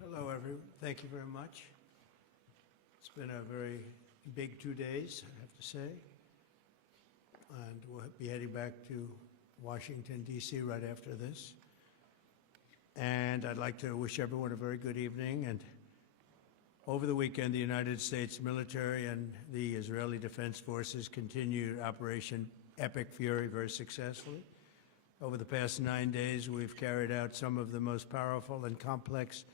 Hello, everyone. Thank you very much. It's been a very big 2 days, I have to say. And we'll be heading back to Washington, D.C. right after this. And I'd like to wish everyone a very good evening. And over the weekend, the United States military and the Israeli Defense Forces continued Operation Epic Fury very successfully. Over the past 9 days, we've carried out some of the most powerful and complex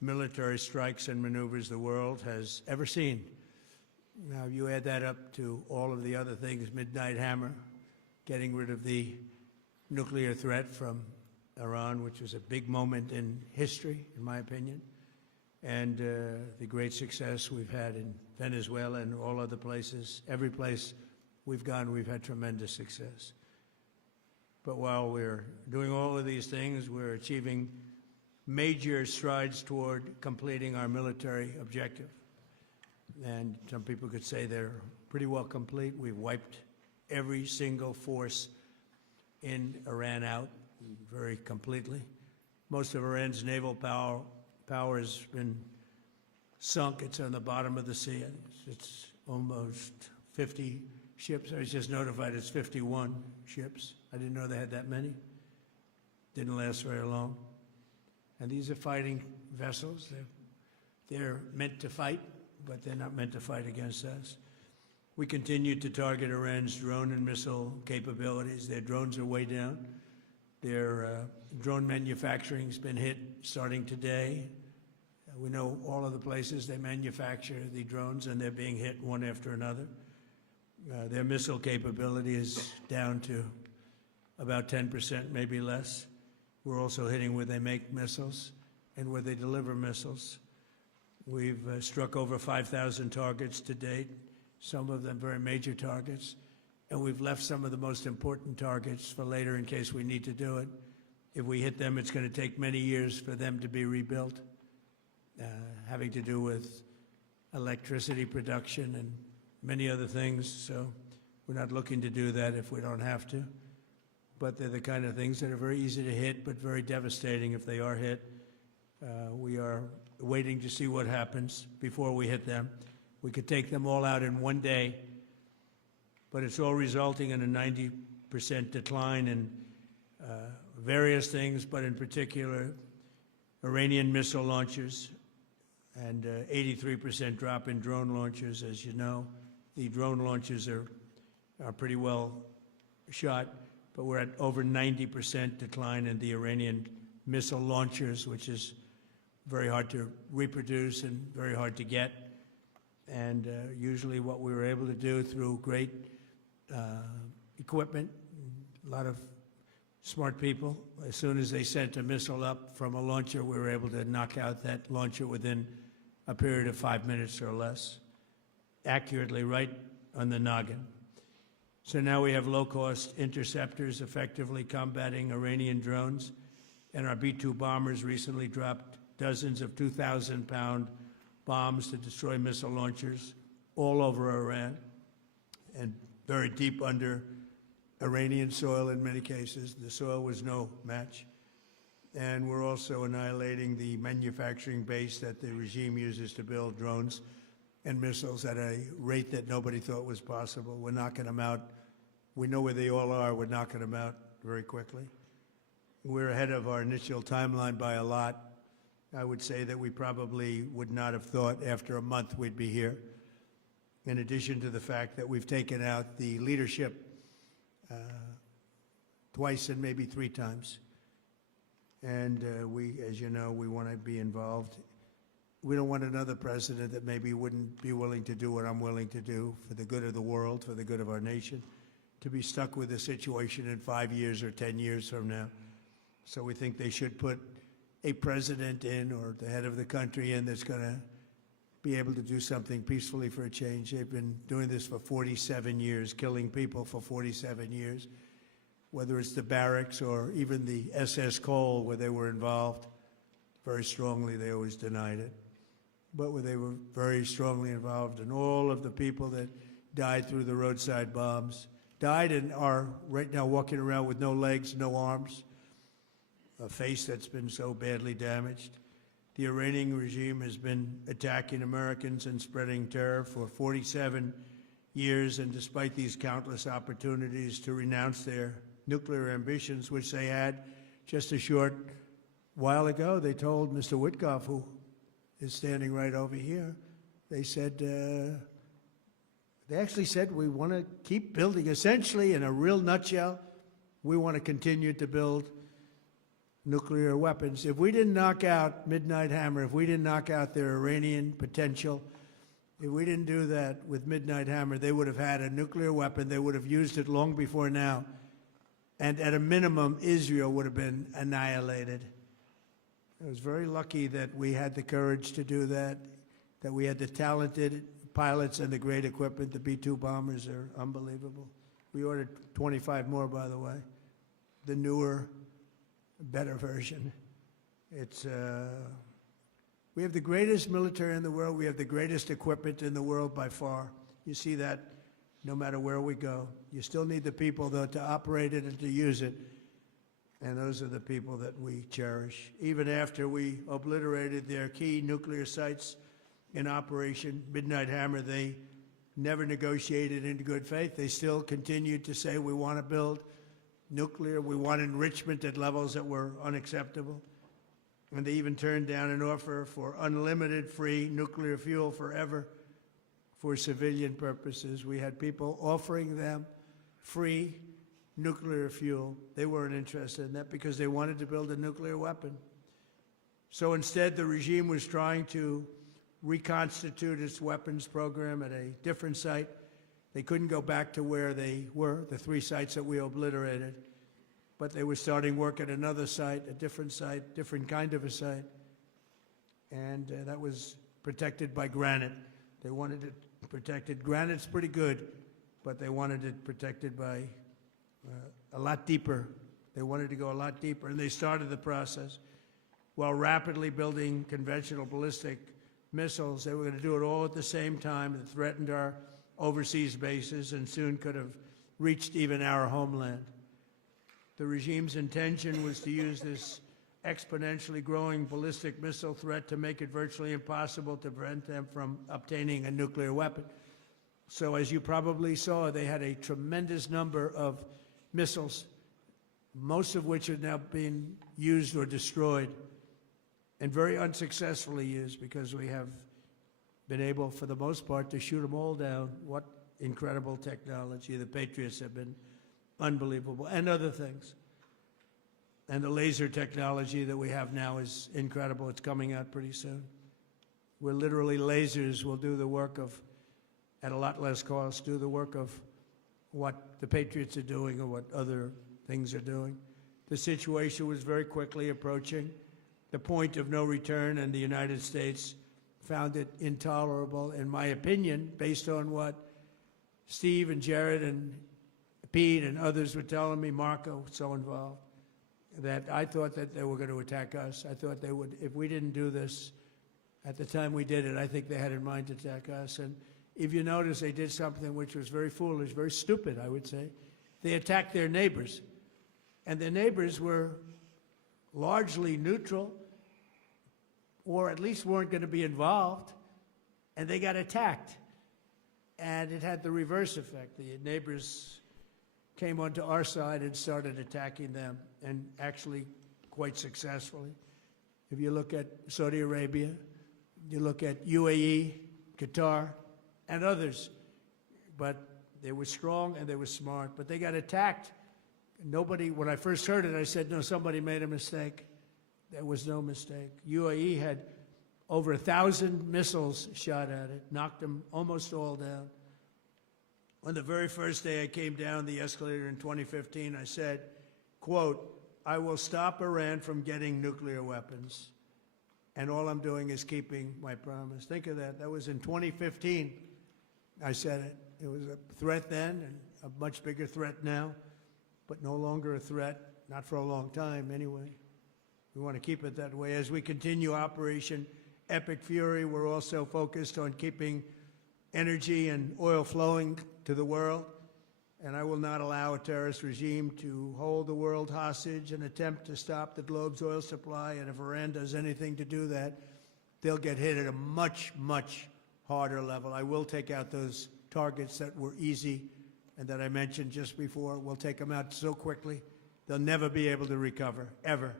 military strikes and maneuvers the world has ever seen. Now, you add that up to all of the other things, Midnight Hammer, getting rid of the nuclear threat from Iran, which was a big moment in history, in my opinion, and the great success we've had in Venezuela and all other places. Every place we've gone, we've had tremendous success. But while we're doing all of these things, we're achieving major strides toward completing our military objective. And some people could say they're pretty well complete. We've wiped every single force in Iran out very completely. Most of Iran's naval power has been sunk. It's on the bottom of the sea. It's almost 50 ships. I was just notified it's 51 ships. I didn't know they had that many. Didn't last very long. And these are fighting vessels. They're meant to fight, but they're not meant to fight against us. We continue to target Iran's drone and missile capabilities. Their drones are way down. Their drone manufacturing has been hit starting today. We know all of the places they manufacture the drones, and they're being hit one after another. Their missile capability is down to about 10%, maybe less. We're also hitting where they make missiles and where they deliver missiles. We've struck over 5,000 targets to date, some of them very major targets, and we've left some of the most important targets for later in case we need to do it. If we hit them, it's going to take many years for them to be rebuilt, having to do with electricity production and many other things. So we're not looking to do that if we don't have to. But they're the kind of things that are very easy to hit, but very devastating if they are hit. We are waiting to see what happens before we hit them. We could take them all out in one day, but it's all resulting in a 90% decline in various things, but in particular, Iranian missile launchers, and 83% drop in drone launchers. As you know, the drone launchers are pretty well shot, but we're at over 90% decline in the Iranian missile launchers, which is very hard to reproduce and very hard to get. And usually what we were able to do through great equipment, a lot of smart people, as soon as they sent a missile up from a launcher, we were able to knock out that launcher within a period of 5 minutes or less, accurately, right on the noggin. So now we have low-cost interceptors effectively combating Iranian drones, and our B-2 bombers recently dropped dozens of 2,000-pound bombs to destroy missile launchers all over Iran and very deep under Iranian soil in many cases. The soil was no match. And we're also annihilating the manufacturing base that the regime uses to build drones and missiles at a rate that nobody thought was possible. We're knocking them out. We know where they all are. We're knocking them out very quickly. We're ahead of our initial timeline by a lot. I would say that we probably would not have thought after a month we'd be here, in addition to the fact that we've taken out the leadership twice and maybe 3 times. And we, as you know, we want to be involved. We don't want another president that maybe wouldn't be willing to do what I'm willing to do for the good of the world, for the good of our nation, to be stuck with a situation in 5 years or 10 years from now. So we think they should put a president in, or the head of the country in, that's going to be able to do something peacefully for a change. They've been doing this for 47 years, killing people for 47 years, whether it's the barracks or even the SS Cole, where they were involved very strongly. They always denied it. But where they were very strongly involved, and all of the people that died through the roadside bombs died and are right now walking around with no legs, no arms, a face that's been so badly damaged. The Iranian regime has been attacking Americans and spreading terror for 47 years, and despite these countless opportunities to renounce their nuclear ambitions, which they had just a short while ago, they told Mr. Witkoff, who is standing right over here, they said, they actually said, we want to keep building. Essentially, in a real nutshell, we want to continue to build nuclear weapons. If we didn't knock out Midnight Hammer, if we didn't knock out their Iranian potential, if we didn't do that with Midnight Hammer, they would have had a nuclear weapon. They would have used it long before now. And at a minimum, Israel would have been annihilated. I was very lucky that we had the courage to do that, that we had the talented pilots and the great equipment. The B-2 bombers are unbelievable. We ordered 25 more, by the way. The newer, better version. It's, we have the greatest military in the world. We have the greatest equipment in the world by far. You see that no matter where we go. You still need the people, though, to operate it and to use it. And those are the people that we cherish. Even after we obliterated their key nuclear sites in Operation Midnight Hammer, they never negotiated in good faith. They still continued to say, we want to build nuclear, we want enrichment at levels that were unacceptable. And they even turned down an offer for unlimited free nuclear fuel forever for civilian purposes. We had people offering them free nuclear fuel. They weren't interested in that because they wanted to build a nuclear weapon. So instead, the regime was trying to reconstitute its weapons program at a different site. They couldn't go back to where they were, the 3 sites that we obliterated, but they were starting work at another site, a different kind of a site, and that was protected by granite. They wanted it protected. Granite's pretty good, but they wanted it protected by a lot deeper. They wanted to go a lot deeper, and they started the process while rapidly building conventional ballistic missiles. They were going to do it all at the same time. It threatened our overseas bases and soon could have reached even our homeland. The regime's intention was to use this exponentially growing ballistic missile threat to make it virtually impossible to prevent them from obtaining a nuclear weapon. So as you probably saw, they had a tremendous number of missiles, most of which are now being used or destroyed, and very unsuccessfully used because we have been able, for the most part, to shoot them all down. What incredible technology. The Patriots have been unbelievable, and other things. And the laser technology that we have now is incredible. It's coming out pretty soon. Where literally lasers will do the work of, at a lot less cost, do the work of what the Patriots are doing or what other things are doing. The situation was very quickly approaching the point of no return, and the United States found it intolerable, in my opinion, based on what Steve and Jared and Pete and others were telling me, Marco was so involved, that I thought that they were going to attack us. I thought they would, if we didn't do this at the time we did it, I think they had in mind to attack us. And if you notice, they did something which was very foolish, very stupid, I would say. They attacked their neighbors. And their neighbors were largely neutral, or at least weren't going to be involved, and they got attacked. And it had the reverse effect. The neighbors came onto our side and started attacking them, and actually quite successfully. If you look at Saudi Arabia, you look at UAE, Qatar, and others, but they were strong and they were smart, but they got attacked. Nobody, when I first heard it, I said, no, somebody made a mistake. There was no mistake. UAE had over 1,000 missiles shot at it, knocked them almost all down. On the very first day I came down the escalator in 2015, I said, quote, I will stop Iran from getting nuclear weapons, and all I'm doing is keeping my promise. Think of that. That was in 2015. I said it. It was a threat then, and a much bigger threat now, but no longer a threat, not for a long time anyway. We want to keep it that way. As we continue Operation Epic Fury, we're also focused on keeping energy and oil flowing to the world. and I will not allow a terrorist regime to hold the world hostage and attempt to stop the globe's oil supply. And if Iran does anything to do that, they'll get hit at a much, much harder level. I will take out those targets that were easy and that I mentioned just before. We'll take them out so quickly, they'll never be able to recover, ever.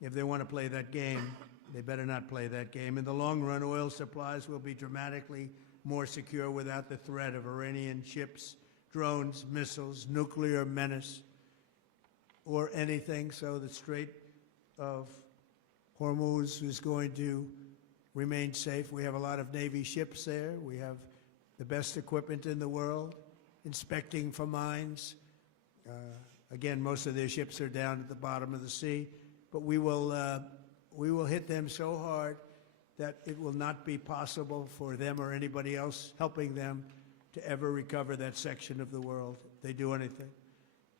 If they want to play that game, they better not play that game. In the long run, oil supplies will be dramatically more secure without the threat of Iranian ships, drones, missiles, nuclear menace, or anything. So the Strait of Hormuz is going to remain safe. We have a lot of Navy ships there. We have the best equipment in the world, inspecting for mines. Again, most of their ships are down at the bottom of the sea, but we will hit them so hard that it will not be possible for them or anybody else helping them to ever recover that section of the world if they do anything.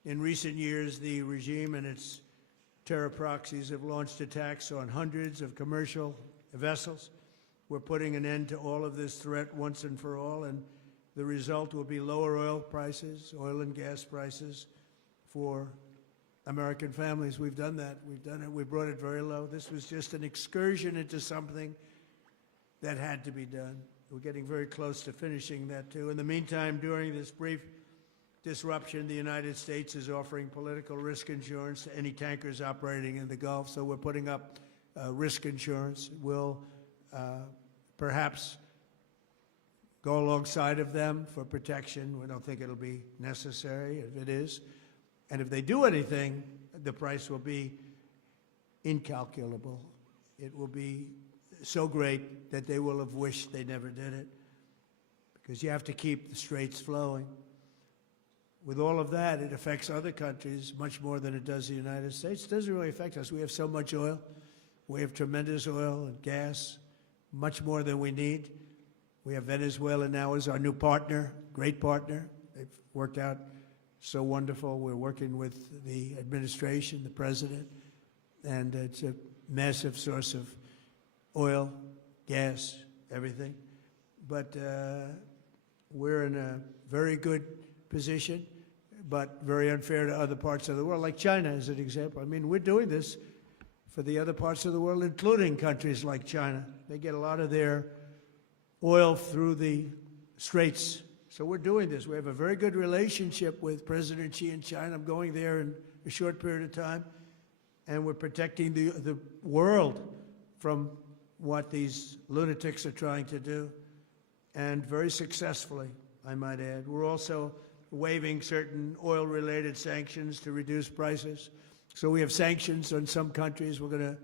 In recent years, the regime and its terror proxies have launched attacks on hundreds of commercial vessels. We're putting an end to all of this threat once and for all, and the result will be lower oil prices, oil and gas prices for American families. We've done that. We've done it. We brought it very low. This was just an excursion into something that had to be done. We're getting very close to finishing that, too. In the meantime, during this brief disruption, the United States is offering political risk insurance to any tankers operating in the Gulf. So we're putting up risk insurance. We'll perhaps go alongside of them for protection. We don't think it'll be necessary if it is. And if they do anything, the price will be incalculable. It will be so great that they will have wished they never did it, because you have to keep the straits flowing. With all of that, it affects other countries much more than it does the United States. It doesn't really affect us. We have so much oil. We have tremendous oil and gas, much more than we need. We have Venezuela now as our new partner, great partner. They've worked out so wonderful. We're working with the administration, the president, and it's a massive source of oil, gas, everything. But we're in a very good position, but very unfair to other parts of the world, like China as an example. I mean, we're doing this for the other parts of the world, including countries like China. They get a lot of their oil through the straits. So we're doing this. We have a very good relationship with President Xi in China. I'm going there in a short period of time, and we're protecting the world from what these lunatics are trying to do, and very successfully, I might add. We're also waiving certain oil-related sanctions to reduce prices. So we have sanctions on some countries. We're going to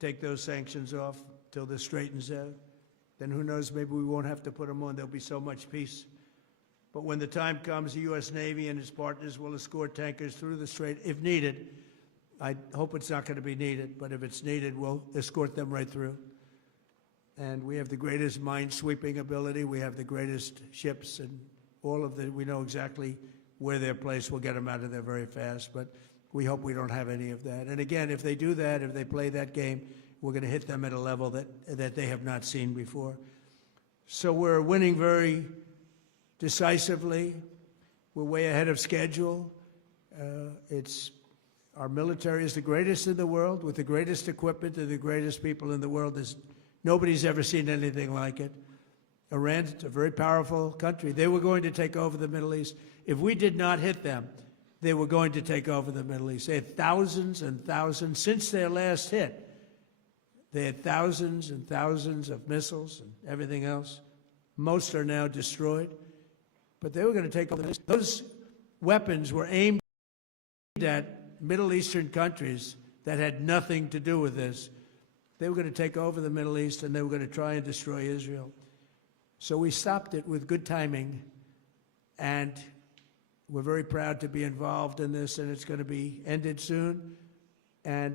take those sanctions off till this straightens out. Then who knows, maybe we won't have to put them on. There'll be so much peace. But when the time comes, the U.S. Navy and its partners will escort tankers through the strait if needed. I hope it's not going to be needed, but if it's needed, we'll escort them right through. And we have the greatest mine-sweeping ability. We have the greatest ships, and all of the, we know exactly where they're placed. We'll get them out of there very fast, but we hope we don't have any of that. And again, if they do that, if they play that game, we're going to hit them at a level that they have not seen before. So we're winning very decisively. We're way ahead of schedule. Our military is the greatest in the world, with the greatest equipment and the greatest people in the world. Nobody's ever seen anything like it. Iran's a very powerful country. They were going to take over the Middle East. If we did not hit them, they were going to take over the Middle East. They had thousands and thousands. Since their last hit, they had thousands and thousands of missiles and everything else. Most are now destroyed. But they were going to take over the Middle East. Those weapons were aimed at Middle Eastern countries that had nothing to do with this. They were going to take over the Middle East, and they were going to try and destroy Israel. So we stopped it with good timing, and we're very proud to be involved in this, and it's going to be ended soon. And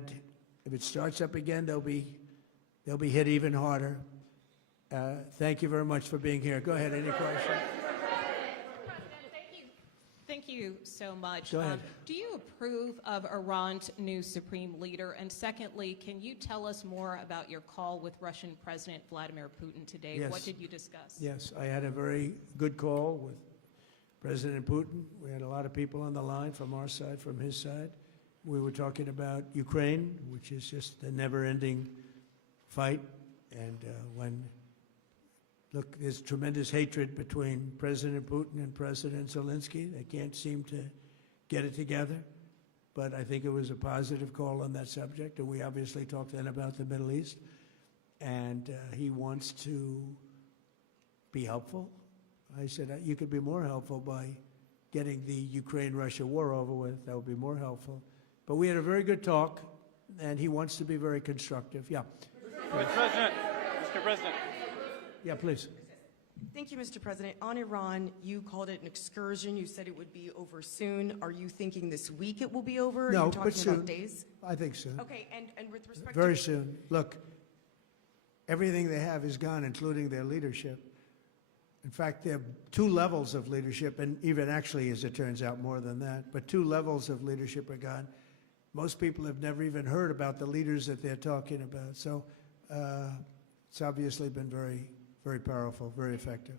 if it starts up again, they'll be hit even harder. Thank you very much for being here. Go ahead, any questions? Thank you so much. Go ahead. Do you approve of Iran's new supreme leader? And secondly, can you tell us more about your call with Russian President Vladimir Putin today? Yes. What did you discuss? Yes, I had a very good call with President Putin. We had a lot of people on the line from our side, from his side. We were talking about Ukraine, which is just a never-ending fight. And look, there's tremendous hatred between President Putin and President Zelensky. They can't seem to get it together. But I think it was a positive call on that subject. And we obviously talked then about the Middle East. And he wants to be helpful. I said, you could be more helpful by getting the Ukraine-Russia war over with. That would be more helpful. But we had a very good talk, and he wants to be very constructive. Yeah. Mr. President. Yeah, please. Thank you, Mr. President. On Iran, you called it an excursion. You said it would be over soon. Are you thinking this week it will be over? No, Are you talking but soon. about days? I think soon. Okay, and with respect Very to... soon. Look, everything they have is gone, including their leadership. In fact, there are 2 levels of leadership, and even actually, as it turns out, more than that. But 2 levels of leadership are gone. Most people have never even heard about the leaders that they're talking about. So it's obviously been very, very powerful, very effective.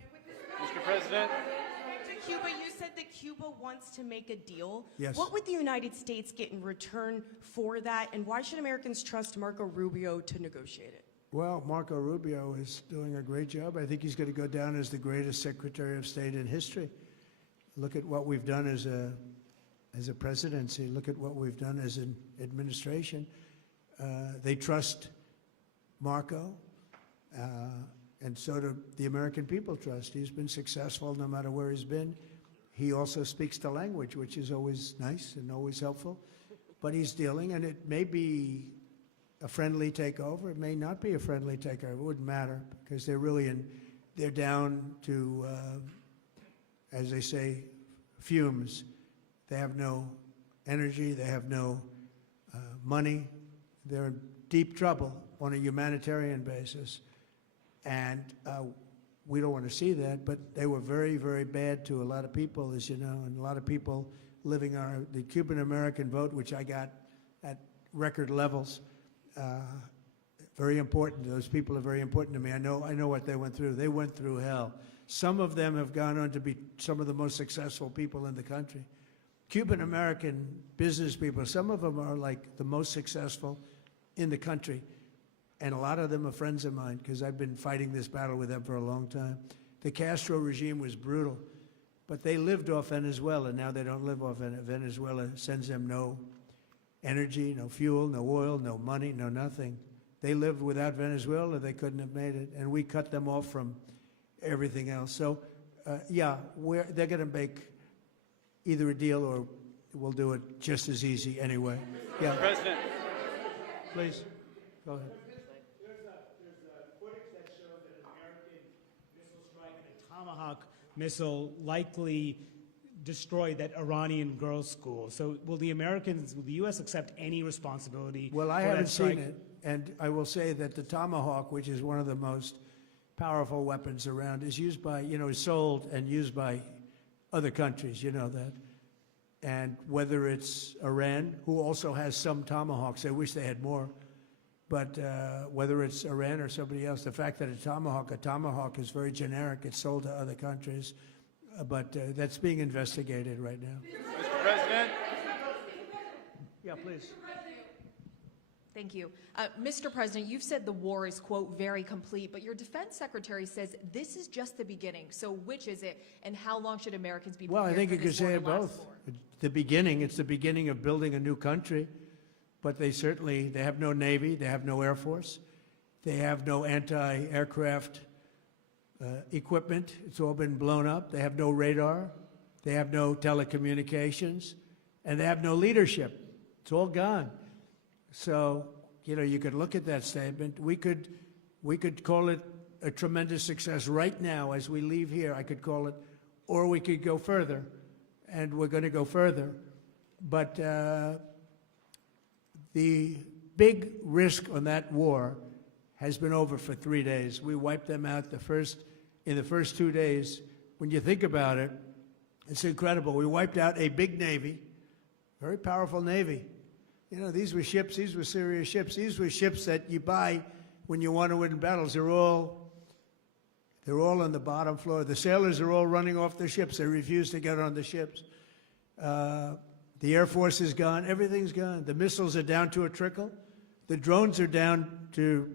Mr. President. To Cuba, you said that Cuba wants to make a deal. Yes. What would the United States get in return for that, and why should Americans trust Marco Rubio to negotiate it? Well, Marco Rubio is doing a great job. I think he's going to go down as the greatest Secretary of State in history. Look at what we've done as a presidency. Look at what we've done as an administration. They trust Marco, and so do the American people trust. He's been successful no matter where he's been. He also speaks the language, which is always nice and always helpful. But he's dealing, and it may be a friendly takeover. It may not be a friendly takeover. It wouldn't matter, because they're down to, as they say, fumes. They have no energy. They have no money. They're in deep trouble on a humanitarian basis. And we don't want to see that, but they were very, very bad to a lot of people, as you know, and a lot of people living the Cuban-American vote, which I got at record levels. Very important. Those people are very important to me. I know what they went through. They went through hell. Some of them have gone on to be some of the most successful people in the country. Cuban-American business people, some of them are like the most successful in the country. And a lot of them are friends of mine, because I've been fighting this battle with them for a long time. The Castro regime was brutal, but they lived off Venezuela. Now they don't live off Venezuela. Sends them no energy, no fuel, no oil, no money, no nothing. They lived without Venezuela. They couldn't have made it. And we cut them off from everything else. So, yeah, they're going to make either a deal, or we'll do it just as easy anyway. Yeah. President. Please, go ahead. There's footage that showed that an American missile strike and a Tomahawk missile likely destroyed that Iranian girls' school. So will the U.S. accept any responsibility? Well, I for haven't that strike? seen it, and I will say that the Tomahawk, which is one of the most powerful weapons around, is used by, is sold and used by other countries, you know that. And whether it's Iran, who also has some Tomahawks, I wish they had more, but whether it's Iran or somebody else, the fact that a Tomahawk is very generic, it's sold to other countries, but that's being investigated right now. Mr. President. Yeah, please. Thank you. Mr. President, you've said the war is, quote, very complete, but your defense secretary says this is just the beginning. So which is it, and how long should Americans be prepared Well, I think for you could this war say to it last both. for? It's the beginning of building a new country, but they have no Navy, they have no Air Force, they have no anti-aircraft equipment. It's all been blown up. They have no radar, they have no telecommunications, and they have no leadership. It's all gone. So, you could look at that statement. We could call it a tremendous success right now as we leave here. I could call it, or we could go further, and we're going to go further. But the big risk on that war has been over for 3 days. We wiped them out in the first 2 days. When you think about it, it's incredible. We wiped out a big Navy, very powerful Navy. These were ships, these were serious ships. These were ships that you buy when you want to win battles. They're all They're all on the bottom floor. The sailors are all running off their ships. They refuse to get on the ships. The Air Force is gone. Everything's gone. The missiles are down to a trickle. The drones are down to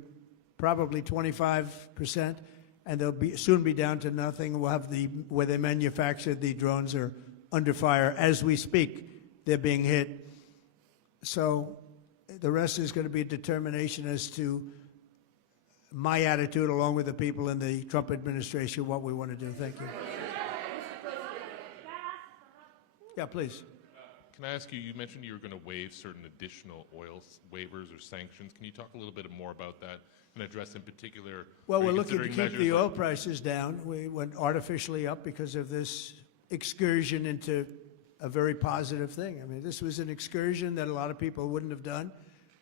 probably 25%, and they'll soon be down to nothing. We'll have where they manufactured the drones are under fire. As we speak, they're being hit. So the rest is going to be determination as to my attitude, along with the people in the Trump administration, what we want to do. Thank you. Yeah, please. Can I ask you, you mentioned you were going to waive certain additional oil waivers or sanctions. Can you talk a little bit more about that and address in particular? Well, we're looking to keep the oil prices down. We went artificially up because of this excursion into a very positive thing. I mean, this was an excursion that a lot of people wouldn't have done.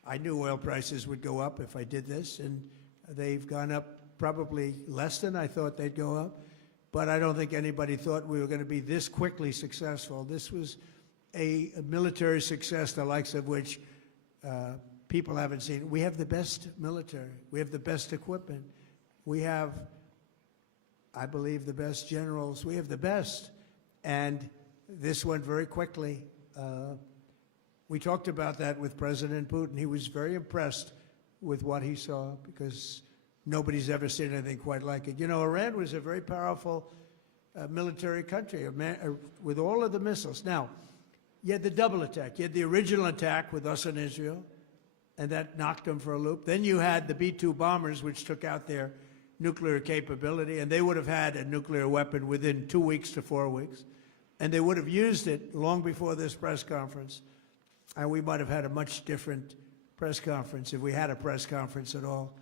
I knew oil prices would go up if I did this, and they've gone up probably less than I thought they'd go up. But I don't think anybody thought we were going to be this quickly successful. This was a military success, the likes of which people haven't seen. We have the best military. We have the best equipment. We have, I believe, the best generals. We have the best. And this went very quickly. We talked about that with President Putin. He was very impressed with what he saw because nobody's ever seen anything quite like it. You know, Iran was a very powerful military country with all of the missiles. Now, you had the double attack. You had the original attack with us and Israel, and that knocked them for a loop. Then you had the B-2 bombers, which took out their nuclear capability, and they would have had a nuclear weapon within 2 weeks to 4 weeks. And they would have used it long before this press conference. And we might have had a much different press conference if we had a press conference at all.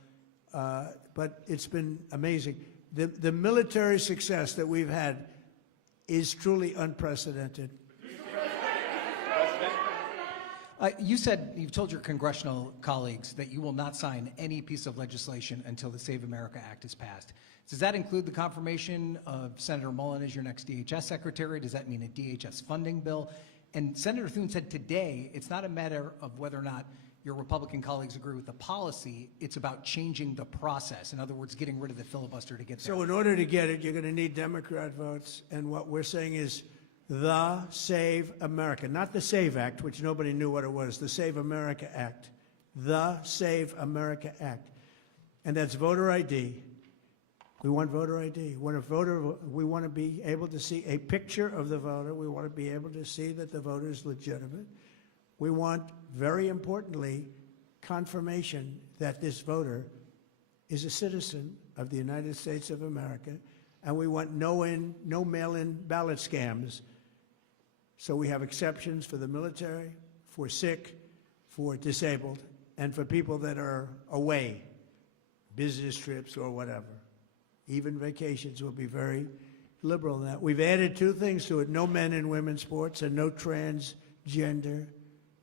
But it's been amazing. The military success that we've had is truly unprecedented. You've told your congressional colleagues that you will not sign any piece of legislation until the Save America Act is passed. Does that include the confirmation of Senator Mullen as your next DHS secretary? Does that mean a DHS funding bill? And Senator Thune said today it's not a matter of whether or not your Republican colleagues agree with the policy, it's about changing the process. In other words, getting rid of the filibuster to get there. So in order to get it, you're going to need Democrat votes. And what we're saying is the Save America, not the SAVE Act, which nobody knew what it was, the Save America Act, the Save America Act. And that's voter ID. We want voter ID. When a voter, we want to be able to see a picture of the voter. We want to be able to see that the voter is legitimate. We want, very importantly, confirmation that this voter is a citizen of the United States of America, and we want no mail-in ballot scams. So we have exceptions for the military, for sick, for disabled, and for people that are away, business trips or whatever. Even vacations will be very liberal in that. We've added two things to it: no men in women's sports and no transgender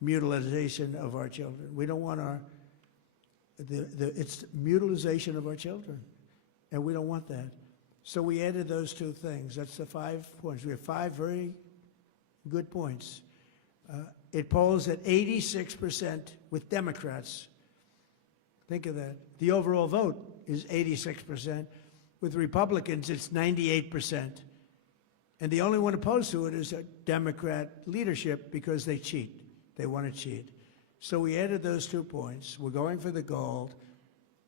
mutilization of our children. We don't want it's mutilization of our children, and we don't want that. So we added those two things. That's the 5 points. We have 5 very good points. It polls at 86% with Democrats. Think of that. The overall vote is 86%. With Republicans, it's 98%. And the only one opposed to it is a Democrat leadership because they cheat. They want to cheat. So we added those 2 points. We're going for the gold,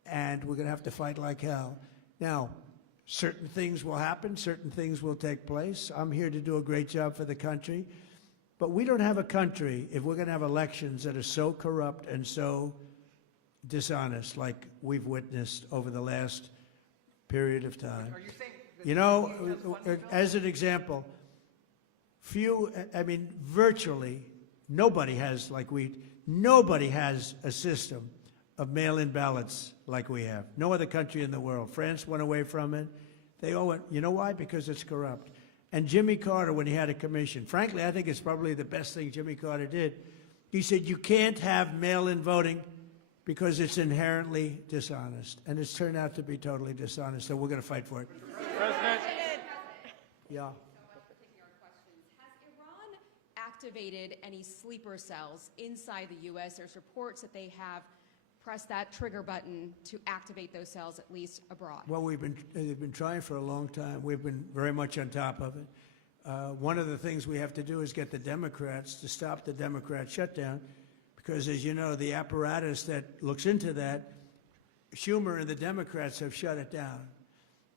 and we're going to have to fight like hell. Now, certain things will happen. Certain things will take place. I'm here to do a great job for the country. But we don't have a country if we're going to have elections that are so corrupt and so dishonest like we've witnessed over the last period of time. Are you saying that you know, as an example, virtually nobody has a system of mail-in ballots like we have. No other country in the world. France went away from it. They all went. You know why? Because it's corrupt. And Jimmy Carter, when he had a commission, frankly, I think it's probably the best thing Jimmy Carter did. He said, you can't have mail-in voting because it's inherently dishonest. And it's turned out to be totally dishonest, so we're going to fight for it. President. Yeah. Has Iran activated any sleeper cells inside the U.S.? There's reports that they have press that trigger button to activate those cells, at least abroad? Well, they've been trying for a long time. We've been very much on top of it. One of the things we have to do is get the Democrats to stop the Democrat shutdown, because, as you know, the apparatus that looks into that, Schumer and the Democrats have shut it down,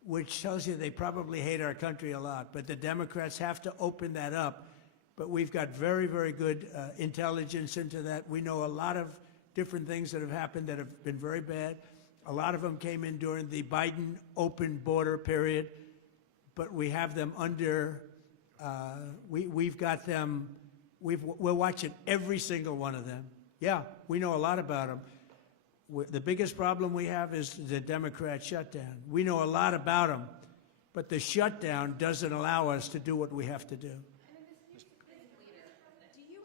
which tells you they probably hate our country a lot. But the Democrats have to open that up. But we've got very, very good intelligence into that. We know a lot of different things that have happened that have been very bad. A lot of them came in during the Biden open border period, but we have them under, we've got them, we're watching every single one of them. Yeah, we know a lot about them. The biggest problem we have is the Democrat shutdown. We know a lot about them, but the shutdown doesn't allow us to do what we have to do. Do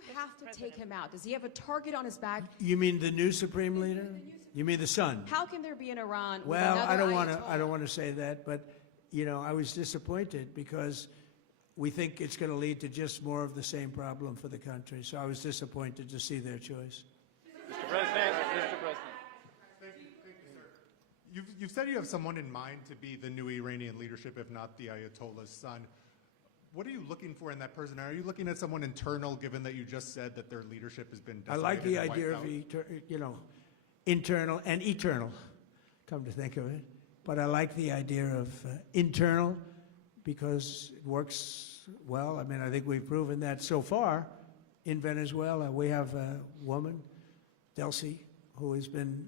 you have to take him out? Does he have a target on his back? You mean the new Supreme Leader? You mean the son? How can there be an Iran with Well, another I don't Ayatollah? want to say that, but you know, I was disappointed because we think it's going to lead to just more of the same problem for the country. So I was disappointed to see their choice. Mr. President, Mr. President. You've said you have someone in mind to be the new Iranian leadership, if not the Ayatollah's son. What are you looking for in that person? Are you looking at someone internal, given that you just said that their leadership has been I decimated like the and idea wiped of, out? internal and eternal, come to think of it. But I like the idea of internal because it works well. I mean, I think we've proven that so far in Venezuela. We have a woman, Delcy, who has been,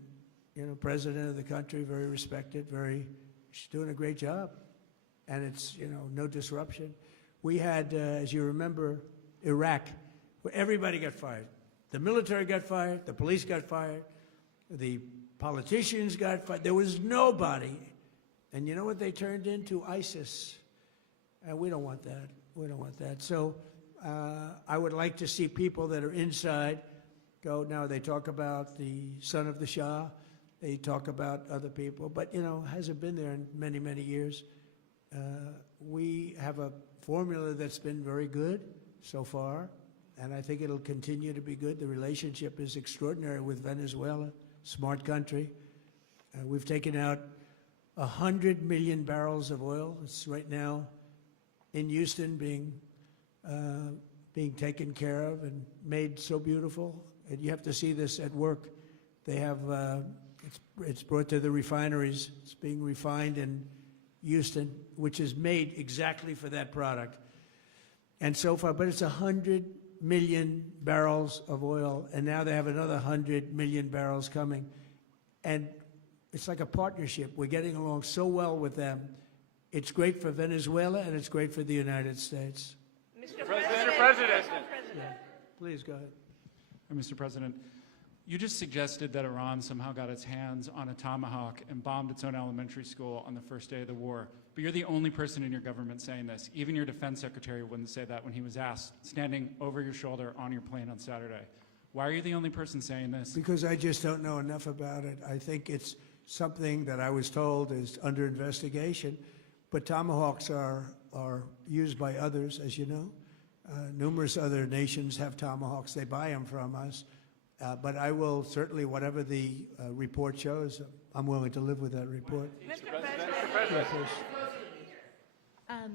president of the country, very respected, she's doing a great job. And it's, no disruption. We had, as you remember, Iraq, where everybody got fired. The military got fired, the police got fired, the politicians got fired. There was nobody. And you know what they turned into? ISIS. And we don't want that. We don't want that. So I would like to see people that are inside go. Now, they talk about the son of the Shah. They talk about other people. But, hasn't been there in many, many years. We have a formula that's been very good so far, and I think it'll continue to be good. The relationship is extraordinary with Venezuela, smart country. We've taken out 100 million barrels of oil. It's right now in Houston being taken care of and made so beautiful. And you have to see this at work. They have, it's brought to the refineries. It's being refined in Houston, which is made exactly for that product. And so far, but it's 100 million barrels of oil, and now they have another 100 million barrels coming. And it's like a partnership. We're getting along so well with them. It's great for Venezuela, and it's great for the United States. Mr. President. Yeah. Please, go ahead. Mr. President, you just suggested that Iran somehow got its hands on a Tomahawk and bombed its own elementary school on the first day of the war. But you're the only person in your government saying this. Even your defense secretary wouldn't say that when he was asked, standing over your shoulder on your plane on Saturday. Why are you the only person saying this? Because I just don't know enough about it. I think it's something that I was told is under investigation. But Tomahawks are used by others, as you know. Numerous other nations have Tomahawks. They buy them from us. But I will certainly, whatever the report shows, I'm willing to live with that report. Mr. President.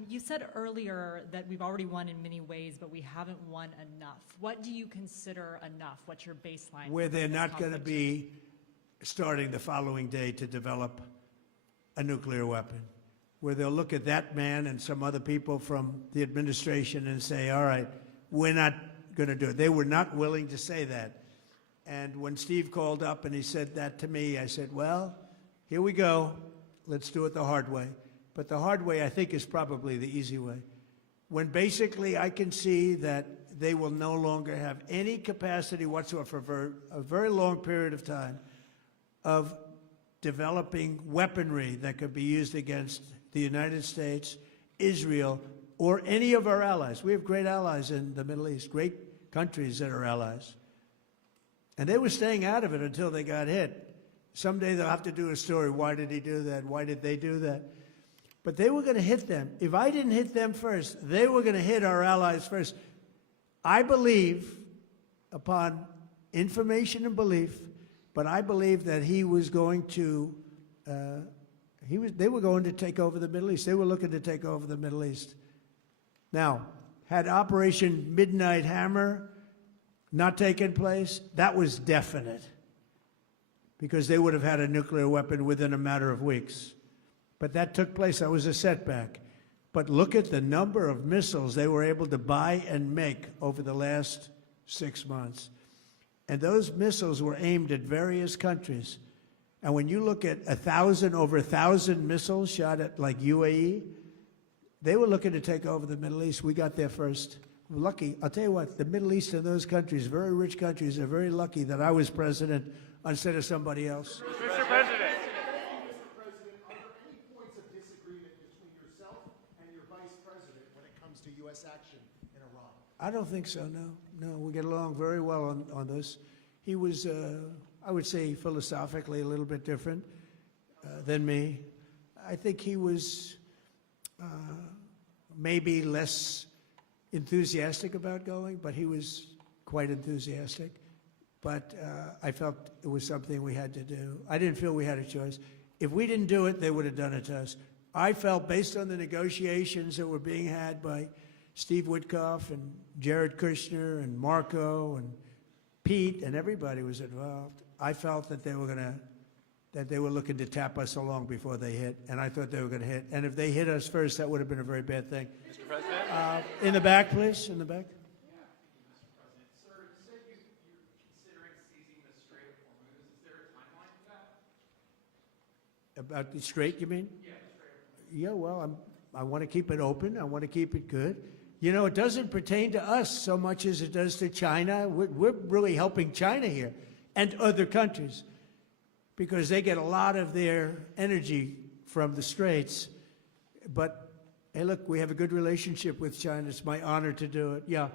You said earlier that we've already won in many ways, but we haven't won enough. What do you consider enough? What's your baseline? Where they're not going to be starting the following day to develop a nuclear weapon. Where they'll look at that man and some other people from the administration and say, all right, we're not going to do it. They were not willing to say that. And when Steve called up and he said that to me, I said, well, here we go. Let's do it the hard way. But the hard way, I think, is probably the easy way. When basically I can see that they will no longer have any capacity whatsoever for a very long period of time of developing weaponry that could be used against the United States, Israel, or any of our allies. We have great allies in the Middle East, great countries that are allies. And they were staying out of it until they got hit. Someday they'll have to do a story. Why did he do that? Why did they do that? But they were going to hit them. If I didn't hit them first, they were going to hit our allies first. I believe, upon information and belief, but I believe that he was going to, they were going to take over the Middle East. They were looking to take over the Middle East. Now, had Operation Midnight Hammer not taken place, that was definite, because they would have had a nuclear weapon within a matter of weeks. But that took place. That was a setback. But look at the number of missiles they were able to buy and make over the last 6 months. And those missiles were aimed at various countries. And when you look at over 1,000 missiles shot at like UAE, they were looking to take over the Middle East. We got there first. Lucky. I'll tell you what, the Middle East and those countries, very rich countries, are very lucky that I was president instead of somebody else. Mr. President. U.S. action in Iran? I don't think so, no. No, we get along very well on this. He was, I would say, philosophically a little bit different than me. I think he was maybe less enthusiastic about going, but he was quite enthusiastic. But I felt it was something we had to do. I didn't feel we had a choice. If we didn't do it, they would have done it to us. I felt, based on the negotiations that were being had by Steve Witkoff and Jared Kushner and Marco and Pete, and everybody was involved, I felt that they were looking to tap us along before they hit, and I thought they were going to hit. And if they hit us first, that would have been a very bad thing. Mr. President. In the back, please, in the back. About the Strait, you mean? Yeah, the Strait. Yeah, well, I want to keep it open. I want to keep it good. You know, it doesn't pertain to us so much as it does to China. We're really helping China here and other countries because they get a lot of their energy from the Straits. But, hey, look, we have a good relationship with China. It's my honor to do it. Yeah.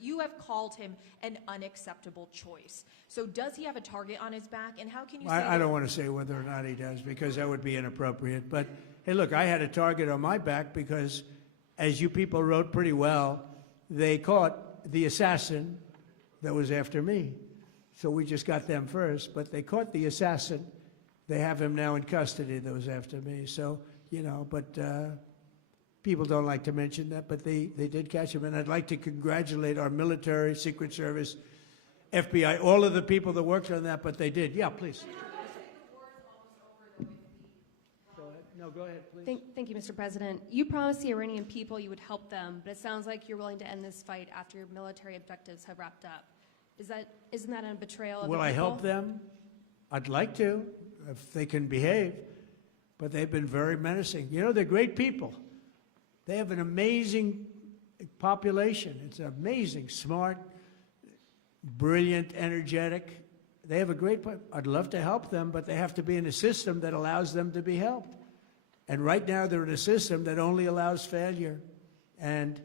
You have called him an unacceptable choice. So does he have a target on his back? And how can you say I don't want to say whether or not he does, because that would be inappropriate. But, hey, look, I had a target on my back because, as you people wrote pretty well, they caught the assassin that was after me. So we just got them first. But they caught the assassin. They have him now in custody that was after me. So, you know, but people don't like to mention that, but they did catch him. And I'd like to congratulate our military, Secret Service, FBI, all of the people that worked on that, but they did. Yeah, please. Go ahead. No, go ahead, please. Thank you, Mr. President. You promised the Iranian people you would help them, but it sounds like you're willing to end this fight after your military objectives have wrapped up. Isn't that a betrayal of the people? Will I help them? I'd like to, if they can behave, but they've been very menacing. You know, they're great people. They have an amazing population. It's amazing, smart, brilliant, energetic. They have a great, I'd love to help them, but they have to be in a system that allows them to be helped. And right now they're in a system that only allows failure. And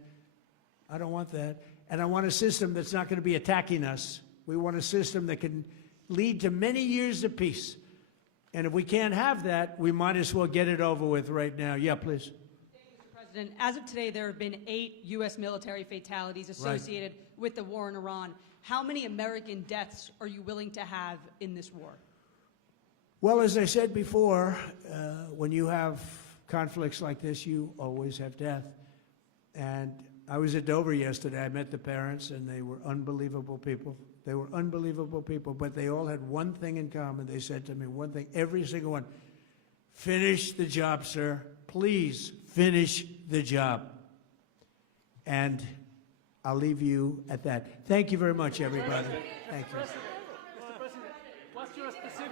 I don't want that. And I want a system that's not going to be attacking us. We want a system that can lead to many years of peace. And if we can't have that, we might as well get it over with right now. Yeah, please. As of today, there have been 8 U.S. military fatalities associated with the war in Iran. How many American deaths are you willing to have in this war? Well, as I said before, when you have conflicts like this, you always have death. And I was at Dover yesterday. I met the parents, and they were unbelievable people. They were unbelievable people, but they all had one thing in common. They said to me one thing, every single one: finish the job, sir. Please finish the job. And I'll leave you at that. Thank you very much, everybody. Thank you. Mr. President, what's your specific...